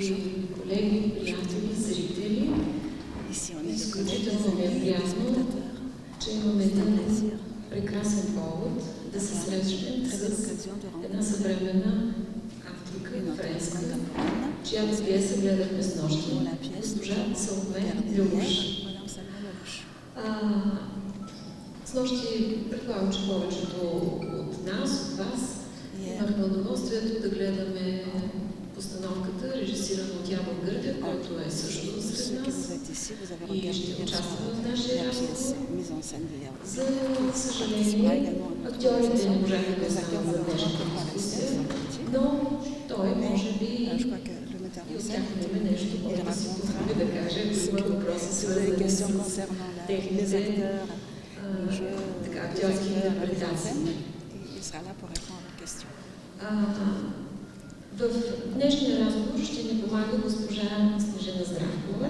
и колеги, приятели, зрители. Изключително ми е приятно, че имаме един прекрасен повод да се срещнем с една съвременна авторка, френска, чиято пиеса гледахме с нощи, госпожа Саломе Лелуш. С нощи предполагам, че повечето от нас, от вас, имахме удоволствието да гледаме постановката, режисирана от Явор Гърдев, който е също сред нас и ще участва в нашия разговор. За съжаление, актьорите не можаха да останат за днешната дискусия, но той може би и от тяхното име нещо може да си позволи да каже, ако има въпроси свързани с техните актьорски интерпретации. В днешния разговор ще ни помага госпожа Снежана Здравкова,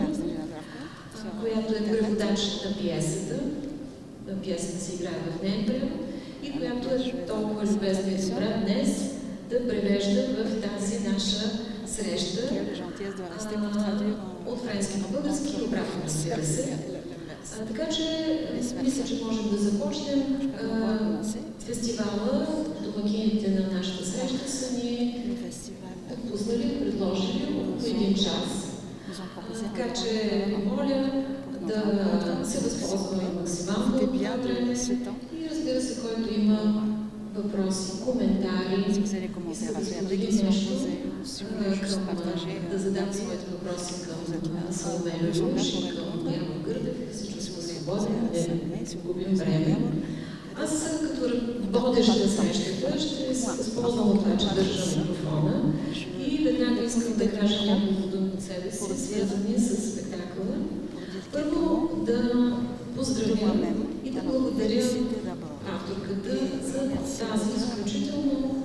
която е преводач на пиесата. Пиесата се играе в неин превод и която е толкова любезна и добра днес да превежда в тази наша среща от френски на български и обратно, разбира се. Така че мисля, че можем да започнем. Фестивала, домакините на нашата среща са ни отпуснали, предложили около един час. Така че моля да се възползваме максимално от това време и разбира се, който има въпроси, коментари, иска да сподели нещо, да задам своите въпроси към Саломе Лелуш и към Явор Гърдев, да се чувствам свободен, не губим време. Аз като водеща срещата ще се възползвам от това, че държа микрофона и веднага искам да кажа няколко думи от себе си, свързани с спектакъла. Първо да поздравя и да благодаря авторката за тази изключително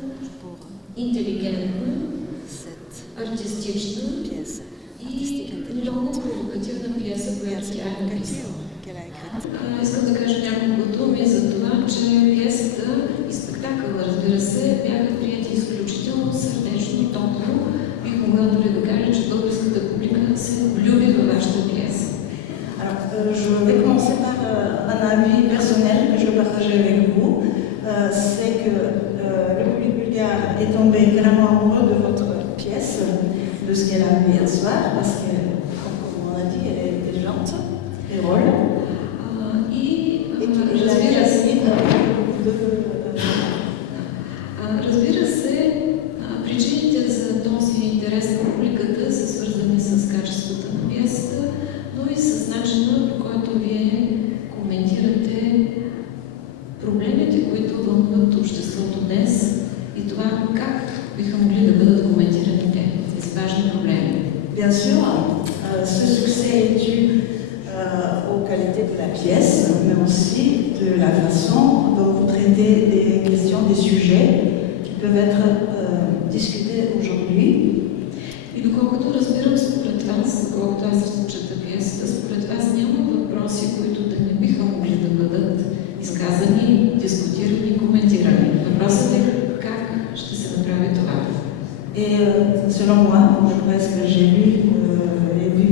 интелигентна, артистична и много провокативна пиеса, която тя е написала. Искам да кажа няколко думи за това, че пиесата и спектакъла, разбира се, бяха прияти изключително сърдечно и топло. Бих могла дори да кажа, че българската публика се влюби във вашата пиеса. Je vais commencer par un avis personnel que je partage avec vous. C'est que le public bulgare est tombé vraiment amoureux de votre pièce, de ce qu'elle a vu hier soir, parce que, comme on a dit, elle est intelligente, drôle. Разбира се, причините за този интерес на публиката са свързани с качеството на пиесата, но и с начина, по който вие коментирате проблемите, които вълнуват обществото днес и това как биха могли да бъдат коментирани тези важни проблеми. Bien sûr, ce succès est dû aux qualités de la pièce, mais aussi de la façon dont vous traitez des questions, des sujets qui peuvent être discutés aujourd'hui. И доколкото разбирам според вас, доколкото аз чета пиесата, според вас няма въпроси, които да не биха могли да бъдат изказани, дискутирани, коментирани. Въпросът е как ще се направи това. Et selon moi, d'après ce que j'ai lu et vu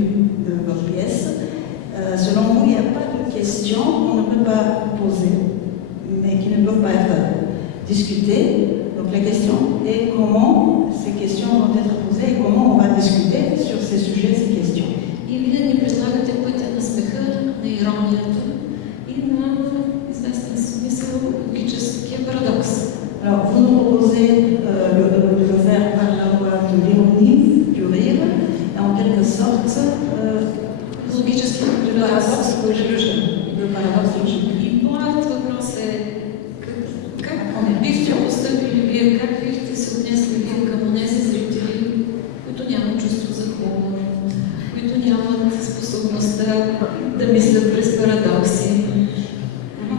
de votre pièce, selon vous, il n'y a pas de questions qu'on ne peut pas poser, mais qui ne peuvent pas être discutées. Donc la question est comment ces questions vont être posées et comment on va discuter sur ces sujets, ces questions. И вие ни предлагате пътя на смеха, на иронията и на известен смисъл логическия парадокс. Alors vous nous proposez de le faire par la voie de l'ironie, du rire, et en quelque sorte логическия парадокс, le paradoxe logique. И моят въпрос е как бихте постъпили вие, как бихте се отнесли вие към онези зрители, които нямат чувство за хумор, които нямат способността да мислят през парадокси.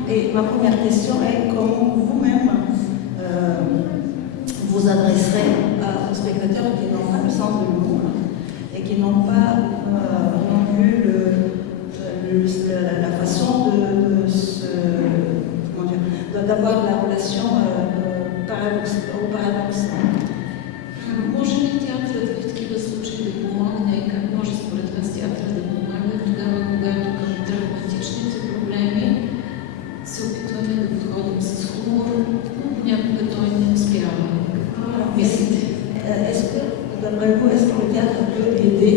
Et ma première question est comment vous-même vous adresserez aux spectateurs qui n'ont pas le sens de l'humour et qui n'ont pas non plus la façon d'avoir la relation au paradoxe. Може ли театрът в такива случаи да théâtre peut aider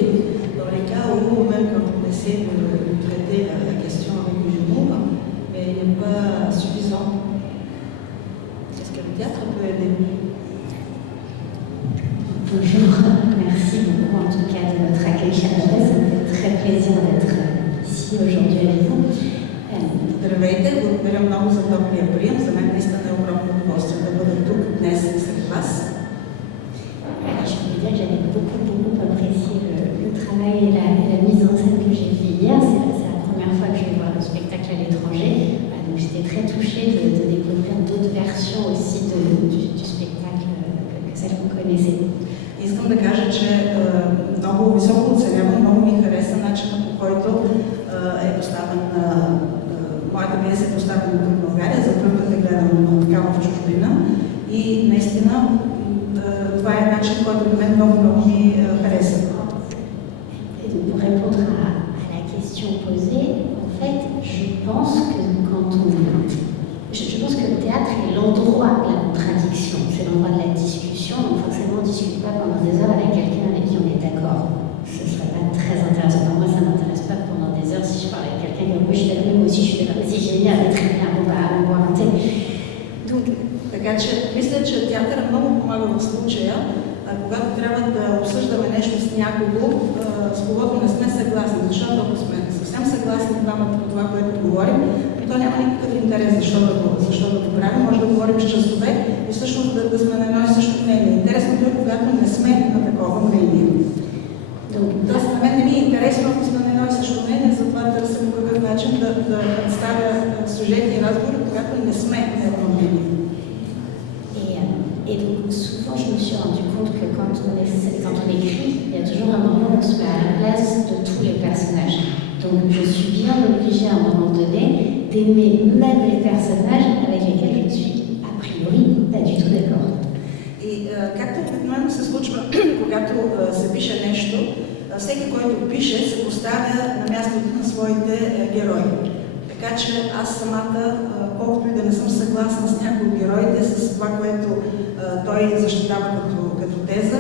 dans les cas où, même quand on essaie de traiter la question avec du humour, mais il n'est pas suffisant. Est-ce que le théâtre peut aider? Bonjour, merci beaucoup en tout cas de votre accueil chaleureux. Ça me fait très plaisir d'être ici aujourd'hui avec vous. Здравейте, благодаря много за топлия прием. За мен наистина е огромно удоволствие да бъда тук днес сред вас. Je voulais dire que j'avais beaucoup apprécié le travail et la mise en scène que j'ai fait hier. C'est la première fois que je vais voir le spectacle à l'étranger. Donc j'étais très touchée de découvrir d'autres versions aussi du spectacle que celle que vous connaissez. Искам да кажа, че много високо оценявам, много ми хареса начинът, по който е поставен моята пиеса е поставена тук в България, за първ път гледам такава в чужбина и наистина това е начин, който на мен много ми хареса. Pour répondre à la question posée, en fait, je pense que le théâtre est l'endroit de la contradiction, c'est l'endroit de la discussion, donc forcément on ne discute pas pendant des heures avec quelqu'un avec qui on est d'accord. Ce ne serait pas très intéressant. Pour moi, ça ne m'intéresse pas pendant des heures si je parle avec quelqu'un qui dit oui, je suis d'accord, moi aussi je suis d'accord, c'est génial, très bien, on va arrêter. Donc, така че, мисля, че театърът много помага в случая, когато трябва да обсъждаме нещо с някого, с когото не сме съгласни, защото ако сме съвсем съгласни двамата по това, което говорим, то няма никакъв интерес защо да го правим. Може да говорим с часове и всъщност да сме на едно и също мнение. Интересното е, когато не сме на такова мнение. Тоест, на мен не ми е интересно, ако сме на едно и също мнение, затова търся по какъв начин да представя сюжети и разговори, когато не сме на едно мнение. Et donc souvent je me suis rendu compte que quand on écrit, il y a toujours un moment où on se met à la place de tous les personnages. Donc je suis bien obligée à un moment donné d'aimer même les personnages avec lesquels je ne suis a priori pas du tout d'accord. И както обикновено се случва, когато се пише нещо, всеки, който пише, се поставя на мястото на своите герои. Така че аз самата, колкото и да не съм съгласна с някои от героите, с това, което той защитава като теза,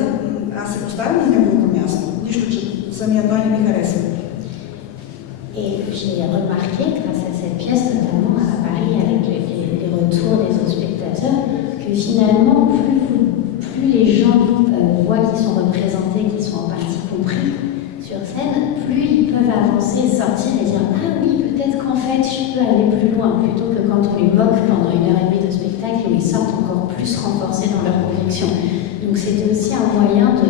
аз се поставям на неговото място. Нищо, че самия той не ми харесва. Et j'ai remarqué, grâce à cette pièce, notamment à Paris, avec les retours des autres spectateurs, que finalement, plus les gens voient qu'ils sont représentés, qu'ils sont en partie compris sur scène, plus ils peuvent avancer, sortir et dire « Ah oui, peut-être qu'en fait, je peux aller plus loin », plutôt que quand on les moque pendant 1h30 de spectacle où ils sortent encore plus renforcés dans leurs convictions. Donc c'était aussi un moyen de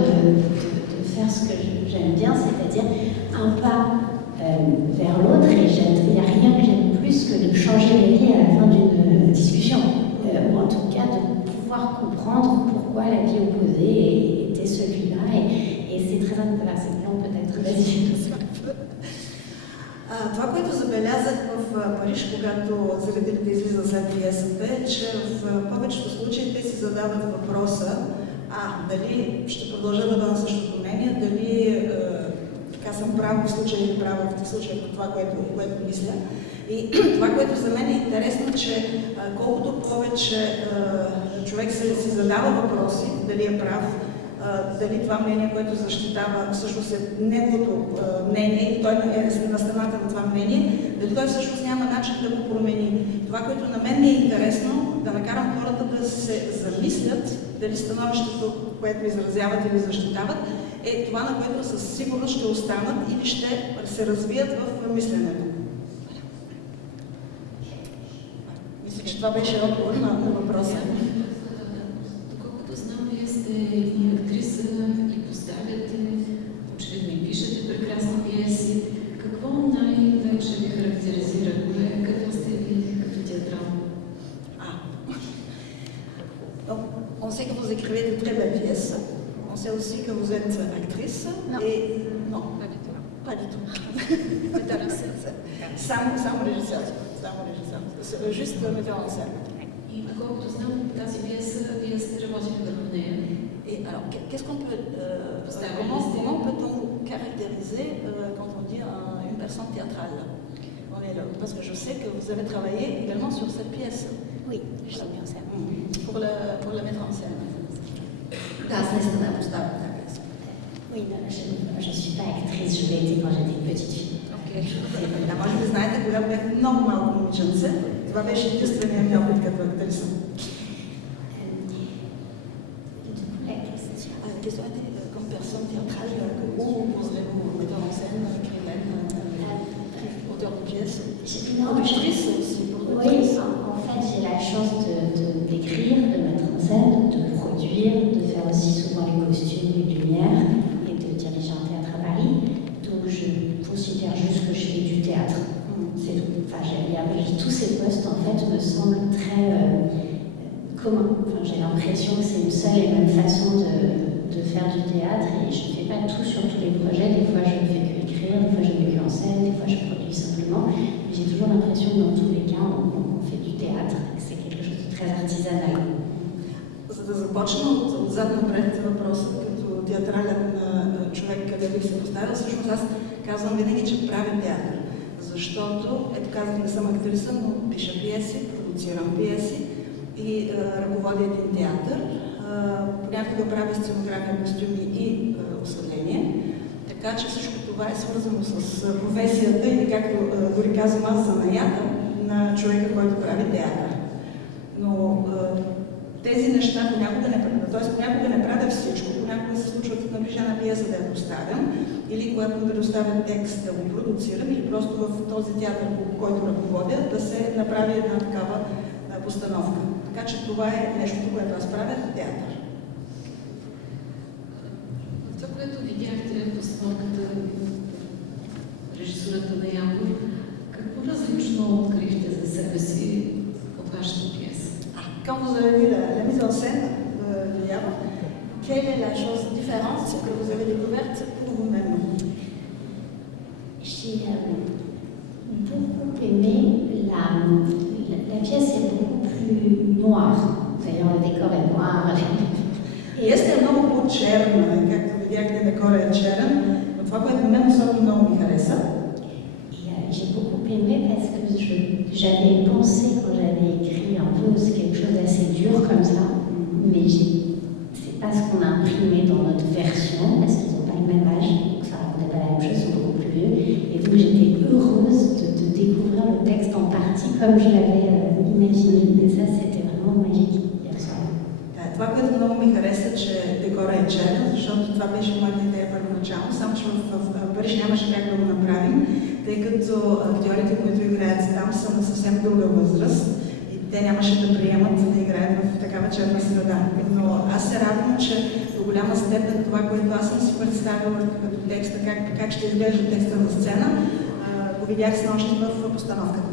faire ce que j'aime bien, c'est-à-dire un pas vers l'autre, et il n'y a rien que j'aime plus que de changer les vies à la fin d'une discussion, ou en tout cas de pouvoir comprendre pourquoi la vie opposée était celui-là, et c'est très intéressant peut-être. Това, което забелязах в Париж, когато зрителите излизат след пиесата, е, че в повечето случаи те си задават въпроса дали ще продължа да бъда на същото мнение, дали така съм права в случая или права в случая по това, което мисля. И това, което за мен е интересно, че колкото повече човек си задава въпроси, дали е прав, дали това мнение, което защитава, всъщност е неговото мнение и той е на страната на това мнение, дали той всъщност няма начин да го промени. Това, което на мен е интересно, да накарам хората да се замислят дали становището, което изразяват или защитават, е това, на което със сигурност ще останат или ще се развият в мисленето. Мисля, че това беше отговор на въпроса. Доколкото знам, вие сте и актриса, и поставяте, очевидно и пишете прекрасни пиеси. Какво най-вече ви характеризира? Каква сте ви като театрал? On sait que vous écrivez de très belles pièces. On sait aussi que vous êtes actrice. Non. Et non, pas du tout. Само режисьор. Juste metteur en scène. И доколкото знам, тази пиеса, вие сте работили върху нея. Et alors, comment peut-on vous caractériser quand on dit une personne théâtrale? Parce que je sais que vous avez travaillé également sur cette pièce. Oui, je l'ai mis en scène. Pour la mettre en scène. Да, аз наистина поставям. Oui, Oui, non, je ne suis pas actrice, je l'ai été quand j'étais une petite fille. Okay. Да, може би знаете, когато бях много малко момиченце, това беше единствения ми опит като актриса. Question était comme personne théâtrale, où poserez-vous metteur en scène, écrivaine, auteur de pièces, productrice aussi pour Oui, en fait j'ai la chance d'écrire, de mettre en scène, de produire, de faire aussi souvent les costumes, les lumières et de diriger un théâtre à Paris. Donc je considère juste que je fais du théâtre. C'est tout. Enfin, tous ces postes en fait me semblent très communs. Enfin, j'ai l'impression que c'est une seule et même façon de faire du théâtre et je ne fais pas tout sur tous les projets. Des fois, je ne fais que écrire, des fois, je mets que en scène, des fois, je produis simplement. Mais j'ai toujours l'impression que dans tous les cas, on fait du théâtre et que c'est quelque chose de très artisanal. За да започна отзад напред въпроса като театрален човек, къде бих се поставил, всъщност аз казвам винаги, че правя театър. Защото, ето казах, не съм актриса, но пиша пиеси, продуцирам пиеси и ръководя един театър. Понякога правя сценография, костюми и осветление. Така че всичко това е свързано с професията или, както дори казвам аз, занаята на човека, който прави театър. Но тези неща понякога не правя всичко. Понякога се случва да напиша една пиеса да я поставям или когато ми предоставя текст да го продуцирам или просто в този театър, който ръководя, да се направи една такава постановка. Така че това е нещото, което аз правя в театър. Това, което видяхте в постановката, режисурата на Явор, какво различно открихте за себе си от вашата пиеса? Quand vous avez vu la mise en scène de Явор, quelle est la chose différente que vous avez découverte pour vous-même? J'ai beaucoup aimé la pièce est beaucoup plus noire. D'ailleurs, le décor est noir. Este много по-черна, както видяхте, декорът е черен, но това, което на мен особено много ми хареса. J'ai beaucoup aimé parce que j'avais pensé quand j'avais écrit un peu, c'est quelque chose d'assez dur comme ça, mais c'est pas ce qu'on a imprimé dans notre version, parce qu'ils n'ont pas le même âge, donc ça racontait pas la même chose, ils sont beaucoup plus vieux, et donc j'étais heureuse de découvrir le texte en partie comme je l'avais imaginé, et ça c'était vraiment magique hier soir. Това, което много ми хареса, че декора е черен, защото това беше моята идея първоначално, само че в Париж нямаше как да го направим, тъй като актьорите, които играят там, са на съвсем друга възраст и те нямаше да приемат да играят в такава черна среда. Но аз се радвам, че до голяма степен това, което аз съм си представила като текста, как ще изглежда текста на сцена, го видях снощи в постановката.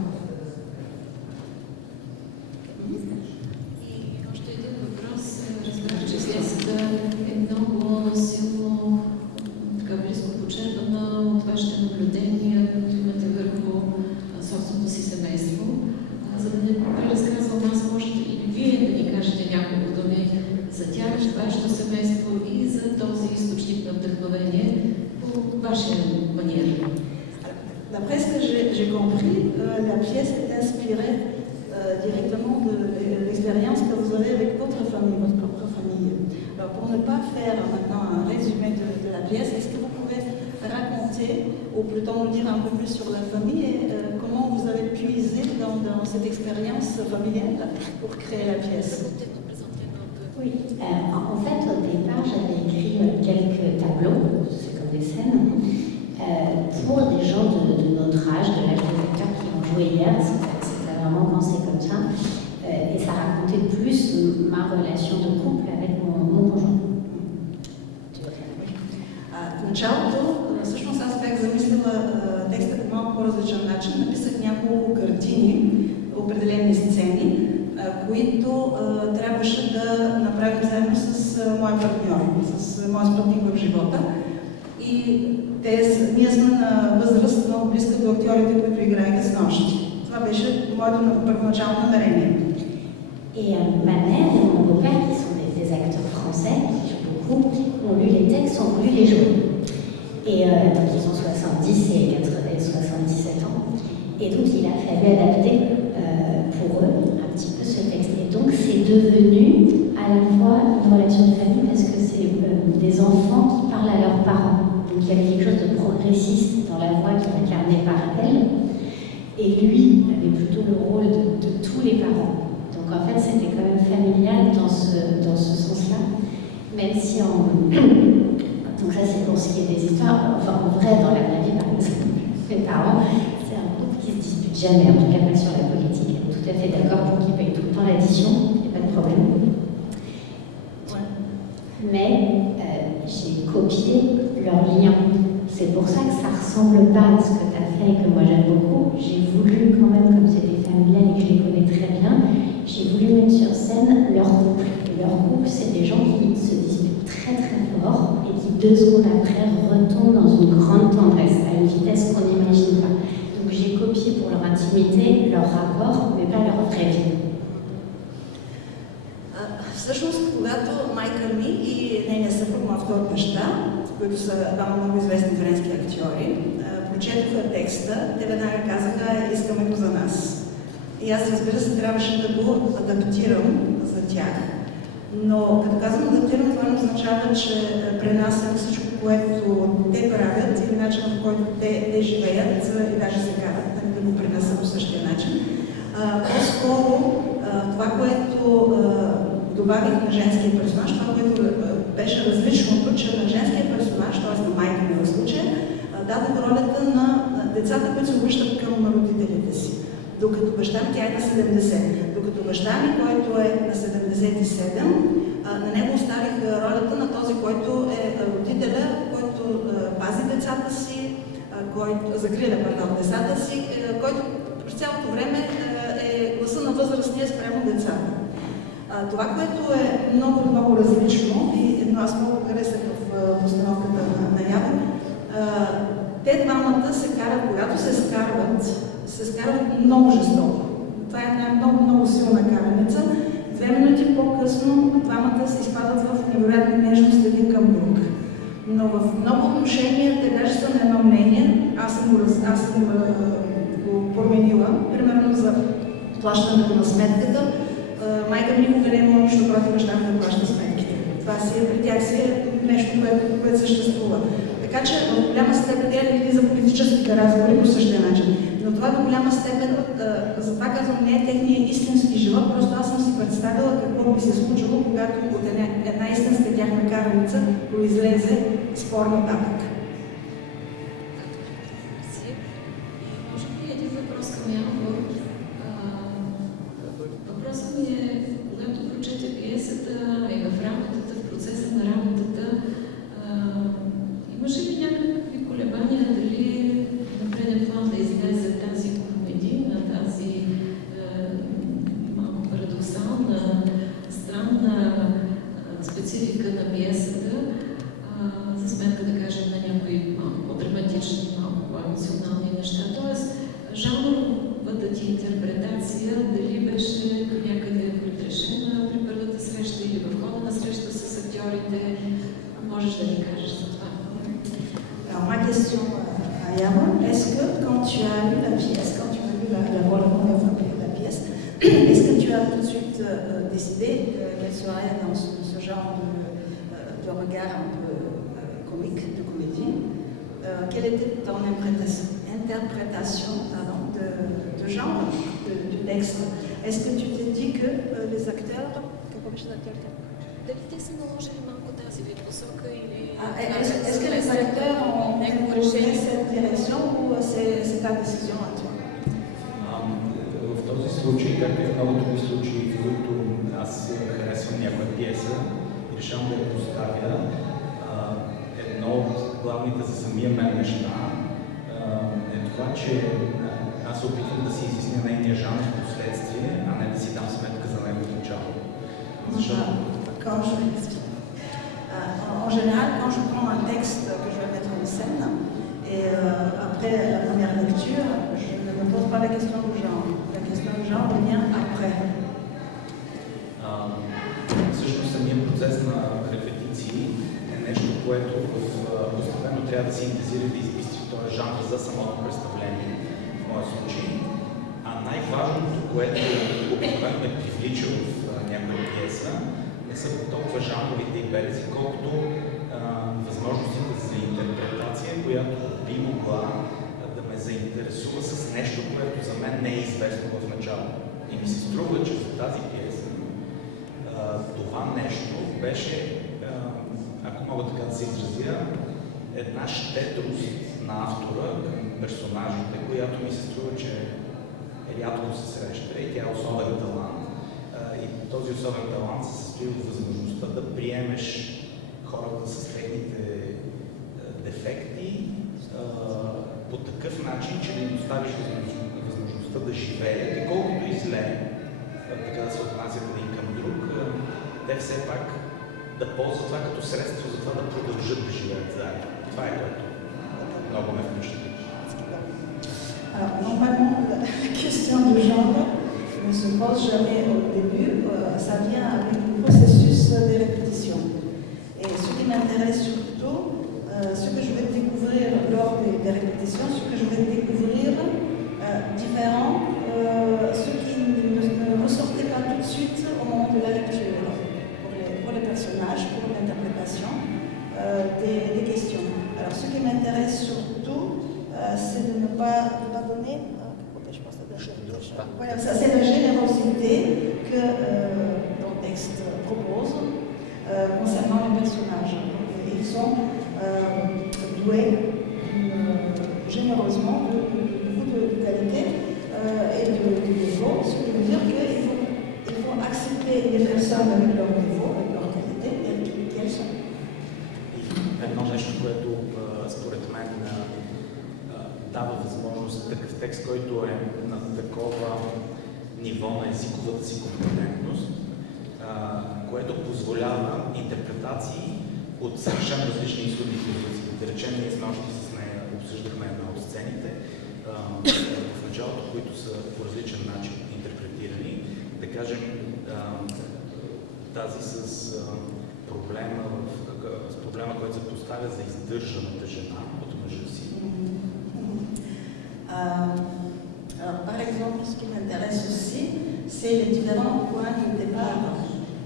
Е много силно близко почерпана от вашите наблюдения, които имате върху собственото си семейство. За да не преразказвам аз, можете и вие да ни кажете няколко думи за тях, вашето семейство и за този източник на вдъхновение по вашия маниер. D'après ce que j'ai compris, la pièce est inspirée directement de l'expérience que vous avez avec votre famille, votre propre famille. Alors pour ne pas faire maintenant un résumé de la pièce, est-ce que vous pouvez raconter, ou plutôt nous dire un peu plus sur la famille et comment vous avez puisé dans cette expérience familiale pour créer la pièce? Oui, en fait au départ j'avais écrit quelques tableaux, c'est comme des scènes, pour des gens de notre âge, de l'âge des acteurs qui ont joué hier, c'était vraiment pensé comme ça, et ça racontait plus ma relation de couple avec mon conjoint. В началото, всъщност аз бях замислила текста по малко по-различен начин. Написах няколко картини, определени сцени, които трябваше да направим заедно с моя партньор, с моя спътник в живота. И ние сме на възраст много близка до актьорите, които играеха с нощи. Това беше моето първоначално намерение. Et ma mère et mon beau-père, qui sont des acteurs français, qui jouent beaucoup, ont lu les textes, ont voulu les jouer. Et donc ils ont 70 et 77 ans. Et donc il a fallu adapter pour eux, petit peu ce texte. Et donc c'est devenu à la fois une relation de famille parce que c'est des enfants qui parlent à leurs parents. Donc il y avait quelque chose de progressiste dans la voix qui est incarnée par elle. Et lui avait plutôt le rôle de tous les parents. Donc en fait c'était quand même familial dans ce sens-là. Même si donc ça c'est pour ce qui est des histoires. Enfin en vrai dans la vraie vie par exemple, mes parents, c'est un couple qui se dispute jamais, en tout cas pas sur la politique. Ils sont tout à fait d'accord pour qu'ils payent tout le temps l'addition, il n'y a pas de problème. Mais j'ai copié leur lien. C'est pour ça que ça ne ressemble pas à ce que tu as fait et que moi j'aime beaucoup. J'ai voulu quand même, comme c'est des familiales et que je les connais très bien, j'ai voulu mettre sur scène leur couple. Et leur couple, c'est des gens qui se disputent très très fort et qui 2 secondes après retombent dans une grande tendresse, à une vitesse qu'on n'imagine pas. Donc j'ai copié pour leur intimité, leur rapport, mais pas leur vraie vie. Всъщност, когато майка ми и нейния съпруг, моя втор баща, които са двама много известни френски актьори, прочетоха текста, те веднага казаха, искаме го за нас. И аз, разбира се, трябваше да го адаптирам за тях. Но като казвам адаптирам, това не означава, че пренасям всичко, което те правят или начинът, по който те живеят и даже се карат, да го пренеса по същия начин. По-скоро това, което добавих на женския персонаж, това, което беше различното, че на женския персонаж, т.е. на майка ми в случая, дадох ролята на децата, които се обръщат към родителите си. Докато баща ми, тя е на 70. Докато баща ми, който е на 77, на него оставих ролята на този, който е родителя, който пази децата си, който закриля децата си, който през цялото време е гласа на възрастния спрямо децата. Това, което е много, много различно, но аз много харесах в постановката на Ява, те двамата се карат, когато се скарват много жестоко. Това е една много, много силна караница. 2 минути по-късно двамата се изпадат в невероятна нежност един към друг. Но в много отношения те даже са на едно мнение. Аз съм го променила, примерно за плащането на сметката. Майка ми никога не е имала нищо против баща ми да плаща сметките. Това при тях си е нещо, което съществува. Така че в голяма степен тя или за политическите разговори по същия начин. Но това до голяма степен, затова казвам, не е техния истински живот, просто аз съм си представила какво би се случило, когато от една истинска тяхна караница произлезе спор нататък. Може би един въпрос към Явор. Въпросът ми е, когато прочете пиесата и в работата, в процеса на работата, имаше ли някакви колебания дали на преден план да излезе тази комедийна, тази малко парадоксална, странна специфика на пиесата, за сметка, да кажем, на някои малко по-драматични, малко по-емоционални неща. Тоест, жанровата ти интерпретация дали беше някъде предрешена при първата среща или в хода на среща с актьорите, можеш да ни кажеш за това? Alors ma question à Yaron, est-ce que quand tu as lu la pièce, quand tu as lu la première fois de la pièce, est-ce que tu as tout de suite décidé qu'elle serait dans ce genre de regard un peu comique, de comédie? Quelle était ton interprétation de genre du texte? Est-ce que tu t'es dit que les acteurs... Дали те са наложили малко тази вид посока или... Est-ce que les acteurs ont imposé cette direction ou c'est ta décision à toi? В този случай, както и в много други случаи, в които аз харесвам някоя пиеса и решавам да я поставя, едно от главните за самия мен неща е това, че аз опитвам да си изясня нейния жанр в последствие, а не да си дам сметка за неговото начало. Защото En général, quand je prends un texte que je vais mettre en scène, et après la première lecture, je ne me pose pas la question du genre. La question du genre vient après. Всъщност самият процес на репетиции е нещо, което постепенно трябва да синтезира и да изписва този жанр за самото представление, в моя случай, а най-важното, което обикновено ме привлича в някоя пиеса, не са толкова жанровите и белези, колкото възможностите за интерпретация, която би могла да ме заинтересува с нещо, което за мен не е известно в началото. И ми се струва, че за тази пиеса това нещо беше, ако мога така да се изразя, една щедрост на автора към персонажите, която ми се струва, че рядко се среща и тя е особен талант. И този особен талант се състои от възможността да приемеш хората с техните дефекти по такъв начин, че да им оставиш възможността да живеят и колкото и зле, така да се отнасят един към друг, те все пак да ползват това като средство за това да продължат да живеят заедно. Това е което много ме впечатли. Alors, normalement, la question du genre ne se pose jamais au début, ça vient avec le processus de répétition. Et ce qui m'intéresse surtout, ce que je vais découvrir lors des répétitions, ce que je vais découvrir différent, ce qui ne ressortait pas tout de suite au moment de la lecture, pour les personnages, pour l'interprétation des questions. Alors, ce qui m'intéresse surtout, c'est de ne pas donner. Voilà, ça c'est la générosité que ton texte propose concernant les personnages. Ils sont doués généreusement de beaucoup de qualité et de défauts, ce qui veut dire qu'il faut accepter les personnes avec leurs défauts, avec leurs qualités, et qu'elles sont. Едно нещо, което според мен дава възможност такъв текст, който е на такова ниво на езиковата си компетентност, което позволява интерпретации от съвършено различни изходни позиции. Да речем, ние сме още с нея обсъждахме една от сцените в началото, които са по различен начин интерпретирани. Да кажем, тази с проблема, който се поставя за издържаната жена от мъжа си. Alors, par exemple, ce qui m'intéresse aussi, c'est les différents points de départ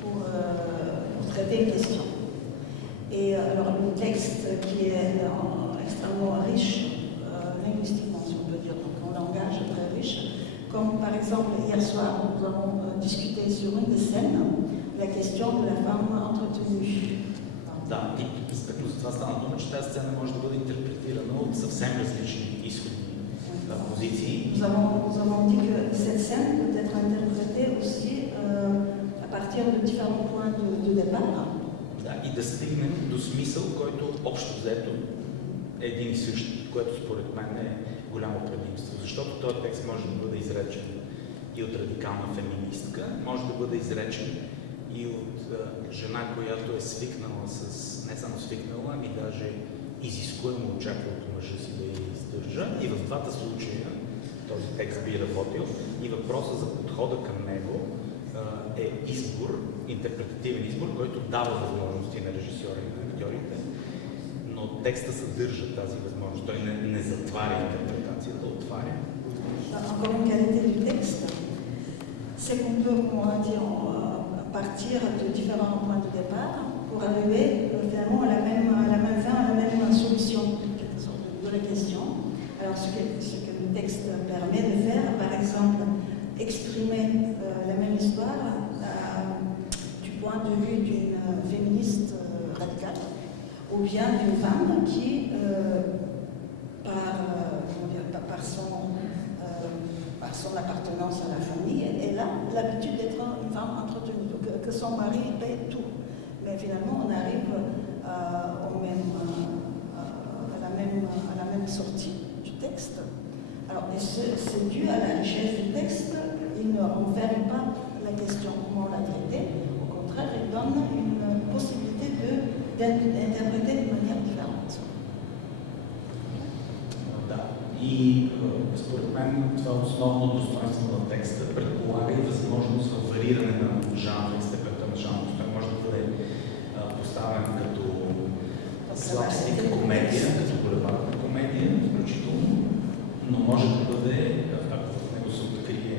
pour traiter une question. Et alors, le texte qui est extrêmement riche, linguistiquement, si on peut dire, donc en langage très riche, comme par exemple, hier soir, nous avons discuté sur une des scènes, la question de la femme entretenue. Да, и като за това стана дума, че тази сцена може да бъде интерпретирана от съвсем различни изходни позиции. Nous avons dit que cette scène peut être interprétée aussi à partir de différents points de départ. Да, и да стигнем до смисъл, който общо взето е един и същ, което според мен е голямо предимство. Защото този текст може да бъде изречен и от радикална феминистка, може да бъде изречен и от жена, която е свикнала не само свикнала, ами даже изискуемо очаква от мъжа си да я издържа. И в двата случая този текст би работил и въпросът за подхода към него е избор, интерпретативен избор, който дава възможности на режисьора и на актьорите, но текста съдържа тази възможност. Той не затваря интерпретацията, отваря. Encore une qualité du texte, c'est qu'on peut, comment dire, partir de différents points de départ pour arriver finalement à la même fin, à la même solution quelque sorte, de la question. Alors ce que le texte permet de faire, par exemple, exprimer la même histoire du point de vue d'une féministe radicale, ou bien d'une femme qui, par son appartenance à la famille, elle a l'habitude d'être une femme entretenue, que son mari paie tout. Mais finalement, on arrive à la même sortie du texte. Alors, c'est dû à la richesse du texte. Il ne renferme pas la question comment on l'a traitée. Au contraire, il donne une possibilité d'interpréter de manière différente. И според мен това основно достоинство на текста предполага и възможност за вариране на жанра и степента на жанра. Той може да бъде поставен като слабстик комедия, като булевардна комедия, включително, но може да бъде, ако в него се открие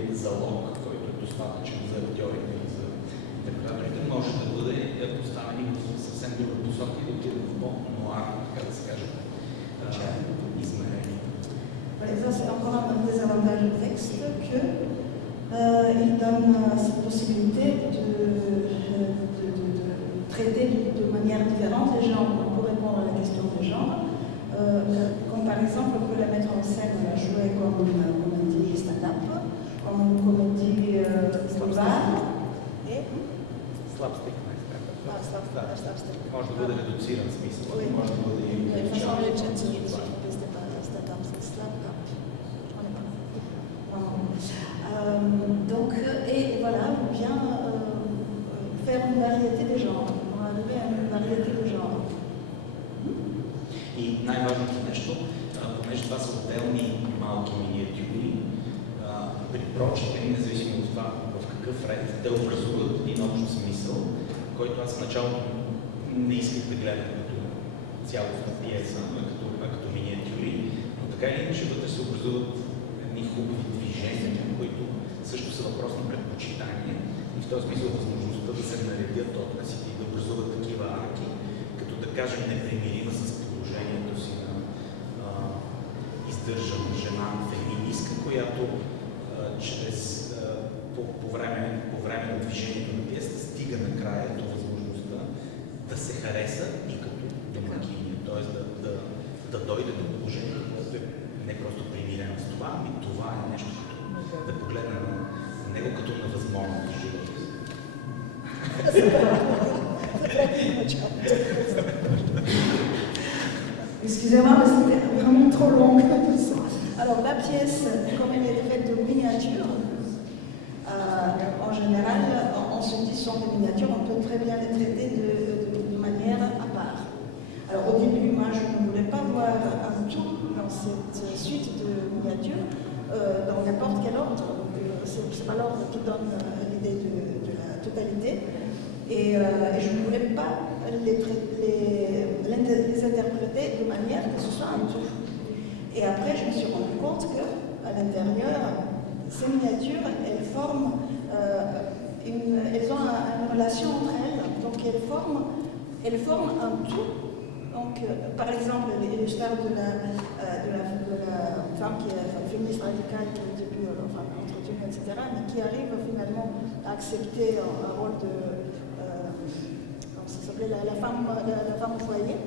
c'est encore un désavantage du texte qu'il donne cette possibilité de traiter de manière différente les genres pour répondre à la question des genres. Comme par exemple, on peut la mettre en scène, la jouer comme une comédie stand-up, comme une comédie boulevard. Слабстик, Slapstick. може да бъде редуциран смисъл, Oui. може да бъде и De toute façon, les увеличаван. gentils, c'était pas stand-up, c'est slap-up. On est pas. Donc, et voilà, ou bien faire une variété des genres. On va arriver à une variété de genres. И най-важното нещо, понеже това са отделни малки миниатюри, при прочите, независимо от това в какъв ред, те образуват един общ смисъл, който аз в началото не исках да гледам като цялостна пиеса, като миниатюри, но така или иначе вътре се образуват едни хубави движения, които също са въпрос на предпочитание и в този смисъл възможността да се наредят отказите и да образуват такива арки, като да кажем непримирима с положението си на издържана жена, феминистка, която по време на движението на пиесата стига накрая до възможността да се хареса и като домакиня, т.е. да дойде до положението, което е не просто примирено с това, ами това е нещо, като да погледне на него като на възможност живот. Excusez-moi, mais c'était vraiment trop long. Alors la pièce, comme elle est faite de miniatures, en général, on se dit ce sont des miniatures, on peut très bien les traiter de manière à part. Alors au début, moi je ne voulais pas voir un tout dans cette suite de miniatures, dans n'importe quel ordre. C'est pas l'ordre qui donne l'idée de la totalité. Et je ne voulais pas les interpréter de manière que ce soit un tout. Et après, je me suis rendu compte qu'à l'intérieur, ces miniatures, elles forment, elles ont une relation entre elles, donc elles forment un tout. Donc, par exemple, l'histoire de la femme qui est féministe radicale, qui au début, enfin, entretenue, etc., mais qui arrive finalement à accepter un rôle de, comment ça s'appelait, la femme au foyer.